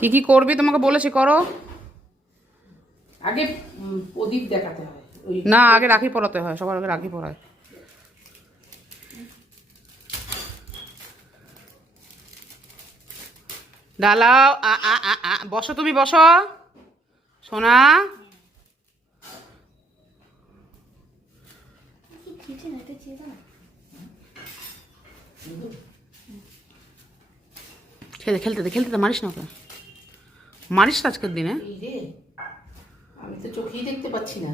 কি কি করবি তোমাকে বলেছি করো। আগে প্রদীপ দেখাতে হয়। না, আগে রাখি পরাতে হয়, সবার আগে রাখি পরায়। ডালাও বসো, তুমি বসো সোনা। খেলতে দে, খেলতে দে, মারিস না ওকে, মারিস আজকের দিনে। এই রে, আমি তো চোখেই দেখতে পাচ্ছি না।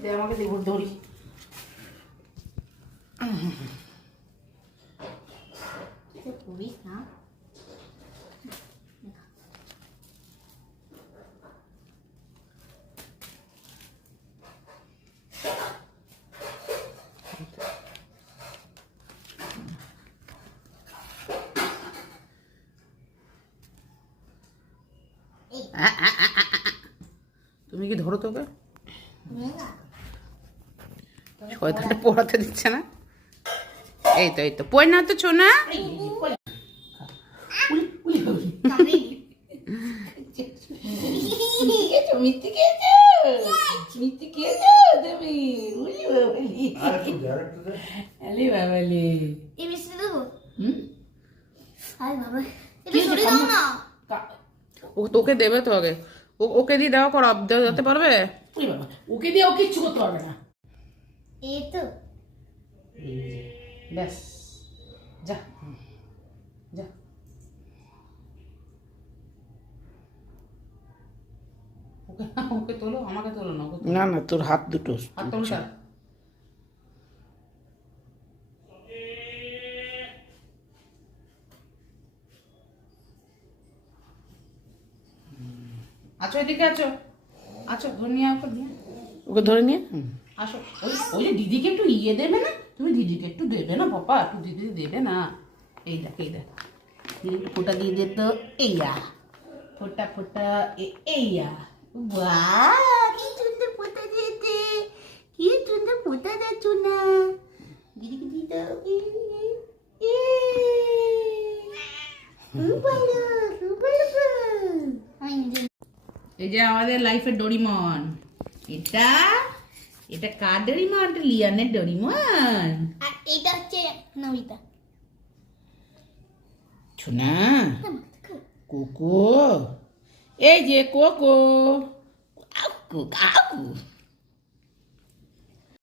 দে আমাকে দেবর ধরি। না তুমি কি ধরো তোকে, শয়তানটা পড়াতে দিচ্ছে না। এই তো এই তো পড় না তো ছোনা। মিথ্যে খেয়েছো, মিথ্যে খেয়েছো তুমি। আলে বাবালে, এই মিষ্টি দেবো। হুম, আরে বাবা, এটা সরে দাও না। ও তোকে দেবে তো আগে, ওকে দিয়ে দেওয়া কর, যেতে পারবে। ওই বাবা, ওকে দিয়ে ও কিচ্ছু করতে পারবে না। এই তো ব্যাস, যা যা। ওকে ওকে তোলো, আমাকে তোলো না, ওকে তোলো। না না, তোর হাত দুটো হাত তোলো স্যার। আছো এদিকে, আছো আছো, ধরে নিয়ে ওকে নিয়ে ওকে ধরে নিয়ে। আসো। ওই যে দিদিকে একটু ইয়ে দেবে না, তুমি দিদিকে একটু দেবে না পাপা, একটু দিদি দেবে না। এই দেখ এই দেখ, দিদি একটু ফোঁটা দিয়ে দে তো। এইয়া ফোঁটা ফোঁটা, এইয়া। বাহ, কি সুন্দর ফোঁটা দিয়েছে, কি সুন্দর ফোঁটা দিচ্ছ না। দিদিকে দিয়ে দাও। খুব ভালো, খুব ভালো। এই যে আমাদের লাইফের ডোরিমন, এটা এটা কার ডোরিমন? এটা লিয়ানের ডোরিমন। আর এটা হচ্ছে নবিতা। শোনা কোকো, এই যে কোকো, কাকু কাকু।